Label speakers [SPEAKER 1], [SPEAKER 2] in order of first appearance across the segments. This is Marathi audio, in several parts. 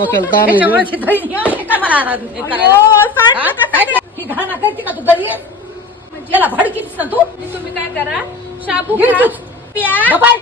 [SPEAKER 1] डोक्याला ताण आहे
[SPEAKER 2] त्याच्यामुळे
[SPEAKER 1] गं.
[SPEAKER 2] ती दही हे काय मला आराध- हे करायला?
[SPEAKER 3] अयो, सांडलं
[SPEAKER 2] हा?
[SPEAKER 3] कसं
[SPEAKER 2] काय ते? ही घाणा करते का तू दही याला भडकीच ना तू
[SPEAKER 3] म्हणजे तुम्ही काय करा शाबू
[SPEAKER 2] घे
[SPEAKER 3] खा.
[SPEAKER 2] तूच.
[SPEAKER 3] प्या
[SPEAKER 2] बाय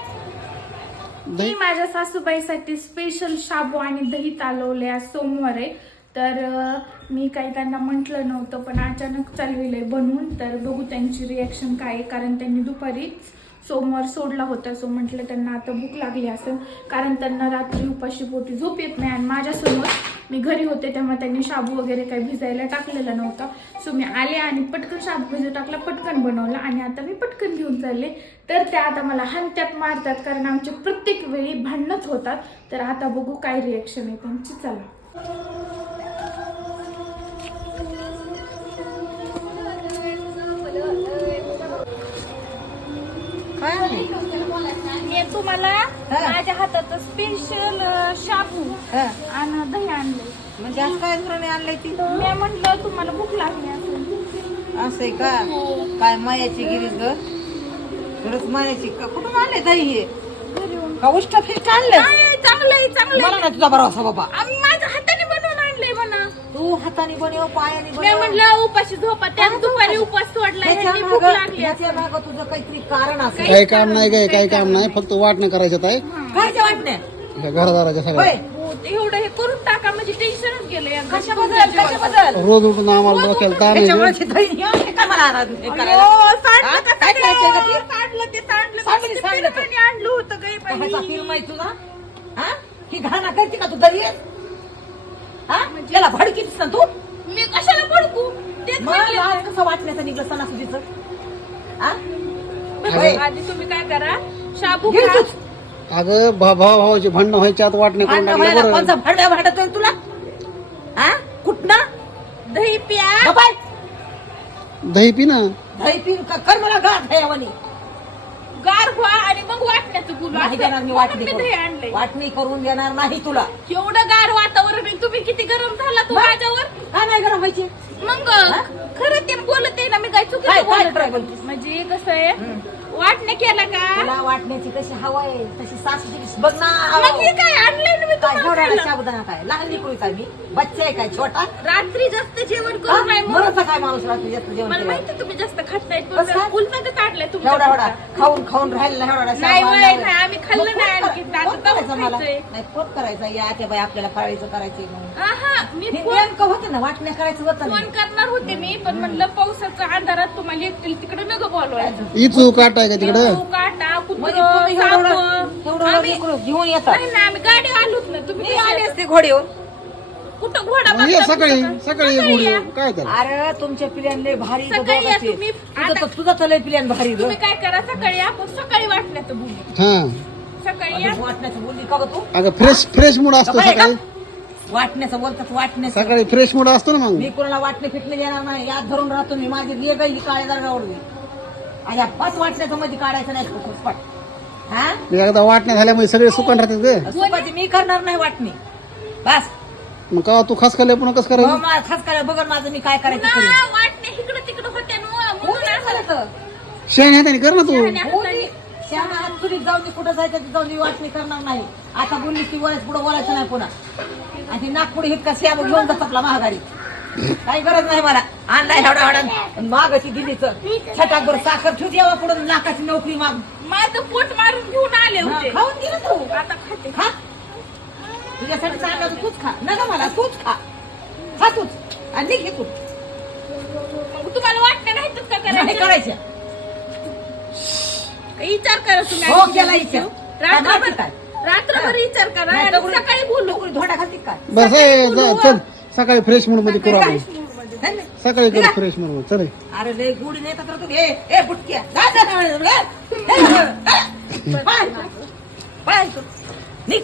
[SPEAKER 1] दही
[SPEAKER 4] मी माझ्या सासूबाईसाठी स्पेशल शाबू आणि दही चालवले आज सोमवार आहे तर अं, मी काही त्यांना म्हटलं नव्हतं पण अचानक चालविलंय बनवून तर बघू त्यांची रिॲक्शन काय आहे कारण त्यांनी दुपारीच सोमवार सोडला होता. सो म्हटलं त्यांना आता भूक लागली असं कारण त्यांना रात्री उपाशी पोटी झोप येत नाही. आणि माझ्यासमोर मी घरी होते तेव्हा त्यांनी शाबू वगैरे काही भिजायला टाकलेला नव्हता. सो मी आले आणि पटकन शाबू भिजू टाकला पटकन बनवला. आणि आता मी पटकन घेऊन चालले. तर त्या आता मला हनत्यात मारतात कारण आमचे प्रत्येक वेळी भांडणच होतात. तर आता बघू काय रिॲक्शन आहे त्यांची चला. तुम्हाला. माझ्या हाताचं स्पेशल शाबू
[SPEAKER 2] हा.
[SPEAKER 4] आणि दही आणले
[SPEAKER 2] म्हणजे आज काय धोरणे आणलंय ती?
[SPEAKER 4] मी म्हटलं तुम्हाला भूक लागली असेल.
[SPEAKER 2] असंय का? काय मायाची गिरीज ग? खरंच मायाची का कुठून आणले दही हे? का उष्ट फिष्ट आणलं?
[SPEAKER 4] नाही, चांगलंय चांगलंय.
[SPEAKER 2] मला ना तुझा भरोसा बाबा
[SPEAKER 4] आम्ही माझ्या हाताने बनवून आणलंय म्हणा
[SPEAKER 2] तू हाताने बनव पायाने
[SPEAKER 4] मी
[SPEAKER 2] बनव.
[SPEAKER 4] म्हटलं उपाशी झोपा. त्या दुपारी उपास सोडला ह्यांनी भूक
[SPEAKER 2] मागं-
[SPEAKER 4] लागली
[SPEAKER 2] त्याच्या मागं तुझं काहीतरी कारण असेल.
[SPEAKER 1] काही काम नाही काय काही काम नाही फक्त वाटणं करायचं आहे.
[SPEAKER 2] कायच्या वाटण्या?
[SPEAKER 1] घरदाराच्या
[SPEAKER 2] होय
[SPEAKER 1] सगळ्या.
[SPEAKER 4] हो, ते एवढं हे करून टाका म्हणजे टेन्शनच गेलं या
[SPEAKER 2] कशाबद्दल?
[SPEAKER 1] रोज उठून आम्हाला डोक्याला ताण आहे
[SPEAKER 2] त्याच्यामुळे
[SPEAKER 1] गं.
[SPEAKER 2] ती दही हे हे काय मला आराध- हे करायला?
[SPEAKER 4] अयो, सांडलं
[SPEAKER 2] हा?
[SPEAKER 4] कसं
[SPEAKER 2] काय करायचंय का
[SPEAKER 4] गं?
[SPEAKER 2] ते?
[SPEAKER 4] सांडलं ते सांडलं.
[SPEAKER 2] सांडलं,
[SPEAKER 4] किती
[SPEAKER 2] सांडलं ते.
[SPEAKER 4] पिरमाने आणलं होतं गं हे बाई.
[SPEAKER 2] हा? ही घाणा करते का तू दही त्याला भडकीच ना तू?
[SPEAKER 4] मी कशाला भडकू? तेच
[SPEAKER 2] मग
[SPEAKER 4] म्हटलं.
[SPEAKER 2] आज कसं वाटण्याचं निघलं सणासुदीचं? हा
[SPEAKER 4] बघा, आधी तुम्ही काय करा? शाबू
[SPEAKER 2] घे
[SPEAKER 4] खा.
[SPEAKER 2] तूच.
[SPEAKER 1] अगं भा भावा भावाची भांडणं व्हायची आता वाटणे करून
[SPEAKER 2] भांडणं
[SPEAKER 1] टाकलं
[SPEAKER 2] व्हायला
[SPEAKER 1] बरं.
[SPEAKER 2] कोणचा भांड्या भांडतोय तुला? हा कुठनं?
[SPEAKER 4] दही प्या.
[SPEAKER 1] दही पी ना.
[SPEAKER 2] दही पिऊन का कर मला गाठ यावनी
[SPEAKER 4] गार व्हा आणि मग वाटण्याचं
[SPEAKER 2] नाही. देणार मी वाटणी करून वाटणी करून देणार नाही तुला.
[SPEAKER 4] एवढं गार वातावरण तुम्ही किती गरम झाला तू? माझ्यावर
[SPEAKER 2] का नाही गरम व्हायची
[SPEAKER 4] मग खरं ते बोलत आहे ना मी काय
[SPEAKER 2] काय- काय
[SPEAKER 4] बोलत.
[SPEAKER 2] बोलतेस?
[SPEAKER 4] म्हणजे कसं आहे वाटणे केला का
[SPEAKER 2] वाटण्याची कशी हवा आहे तशी सासूची बघ ना
[SPEAKER 4] मग हे काय आणलंय ना मी
[SPEAKER 2] काय
[SPEAKER 4] तुम्हाला?
[SPEAKER 2] साबुदाणा काय लहान लेकरूच आहे मी बच्चा आहे काय छोटा
[SPEAKER 4] रात्री जास्त जेवण? करू नाही
[SPEAKER 2] बरंच काय माणूस राहतो जास्त जेवण
[SPEAKER 4] मला. माहिती तुम्ही जास्त खात
[SPEAKER 2] काय?
[SPEAKER 4] उलट काढलंय
[SPEAKER 2] एवढा एवढा
[SPEAKER 4] तुमच्या
[SPEAKER 2] खाऊन खाऊन राहिला एवढा
[SPEAKER 4] नाही,
[SPEAKER 2] आणला.
[SPEAKER 4] नाही, आम्ही खाल्लं
[SPEAKER 2] करायचा मला?
[SPEAKER 4] खायचंय.
[SPEAKER 2] नाही फोन करायचा. या त्या बाई आपल्याला म्हणून.
[SPEAKER 4] आहा, मी
[SPEAKER 2] हे
[SPEAKER 4] फोन
[SPEAKER 2] नेमकं होतं ना वाटण्या करायचं होतं
[SPEAKER 4] फोन
[SPEAKER 2] ना
[SPEAKER 4] करणार होते मी पण म्हणलं पावसाच्या अंधारात तुम्हाला येतील तिकडे नग बोलवायचं
[SPEAKER 1] इचू काट आहे का तिकडं?
[SPEAKER 4] तू काटा कुत्र
[SPEAKER 2] म्हणजे तुम्ही एवढं एवढं-
[SPEAKER 4] साप
[SPEAKER 2] एवढं
[SPEAKER 4] आम्ही
[SPEAKER 2] लेकरू घेऊन येतात
[SPEAKER 4] नाही ना आम्ही गाडी आलोच ना तुम्ही
[SPEAKER 2] मी आले? असते घोडीवर.
[SPEAKER 4] कुठं घोडा
[SPEAKER 1] मग ये
[SPEAKER 4] बघता
[SPEAKER 1] सकाळी
[SPEAKER 4] कुठं?
[SPEAKER 1] सकाळी. काय
[SPEAKER 2] अरे तुमच्या पिल्यांना लय भारी इथं
[SPEAKER 4] सकाळी या
[SPEAKER 2] दोघांचे.
[SPEAKER 4] तुम्ही.
[SPEAKER 2] तुझं तर- तुझं तर लय पिल्यान भारी ग
[SPEAKER 4] तुम्ही काय करा सकाळी आपण सकाळी वाटण्याचं बोलू.
[SPEAKER 1] हा.
[SPEAKER 4] सकाळी या.
[SPEAKER 2] वाटण्याचं बोलली का ग तू?
[SPEAKER 1] अगं फ्रेश फ्रेश मूड असतो सकाळी
[SPEAKER 2] वाटण्याचं बोलतात वाटण्याचं.
[SPEAKER 1] सकाळी फ्रेश मूड असतो ना मग.
[SPEAKER 2] मी कोणाला वाटणे फिटणे देणार नाही याद धरून राहतो मी. माझी लेग ही काळ्या दरडावर आणि पाच वाटण्याचं मध्ये काढायचं नाही खुसपाट हा?
[SPEAKER 1] मी एकदा वाटण्या झाल्यामुळे सगळे सुकन राहतात ग
[SPEAKER 2] सुपाची मी करणार नाही वाटणी. बस.
[SPEAKER 1] मग का तू खास खाल्ल्या पुन्हा कसं
[SPEAKER 2] मग
[SPEAKER 1] करायचं?
[SPEAKER 2] मा- खास काय बघ माझं मी काय करायचं करीन.
[SPEAKER 4] वाटणे इकडं तिकडं होत्या ना
[SPEAKER 2] होऊ
[SPEAKER 4] म्हणून
[SPEAKER 2] दे
[SPEAKER 4] असं.
[SPEAKER 2] झालं तर.
[SPEAKER 1] शेण हाताने कर ना तू.
[SPEAKER 2] हात चुलीत जाऊन कुठं जायचं तिथं जाऊन वाटणी करणार नाही. आता बोलली ती वरच पुढे बोलायचं नाही पुन्हा. आणि ती नागपुढे हित का श्याम घेऊन जात आपला महागारी. काही गरज नाही मला. आणलाय एवढा एवढा. मागाची दिल्लीच छटाक बरं साखर ठेवून यावा पुढे लाखाची नोकरी माग.
[SPEAKER 4] माझं पोट मारून घेऊन आले होते.
[SPEAKER 2] खाऊन गेलं तू.
[SPEAKER 4] आता खाते.
[SPEAKER 2] खा. तुझ्यासाठी चांगलं तूच खा. नका मला तूच खा. खा तूच. आणि निघ.
[SPEAKER 4] मग तुम्हाला वाटणे नाही करायचं?
[SPEAKER 2] करायचं.
[SPEAKER 4] विचार करा तुम्ही
[SPEAKER 2] हो, केला विचार.
[SPEAKER 4] रात्रभर
[SPEAKER 2] काय?
[SPEAKER 4] रात्रभर विचार करा.
[SPEAKER 2] नाही,
[SPEAKER 4] आणि
[SPEAKER 2] दगडू-
[SPEAKER 4] सकाळी बोलू.
[SPEAKER 2] दगडू धोडा काय
[SPEAKER 1] बस जा, चल. सकाळी फ्रेश मूडमध्ये करू आपण.
[SPEAKER 2] नाही, नाही.
[SPEAKER 1] सकाळी करू फ्रेश मूडमध्ये. चल
[SPEAKER 2] अरे लय गुढी तू ए ए बुटक्या. जा जा जा, जा, जा. ए, ए, ए. पाय पाय तू. निघ.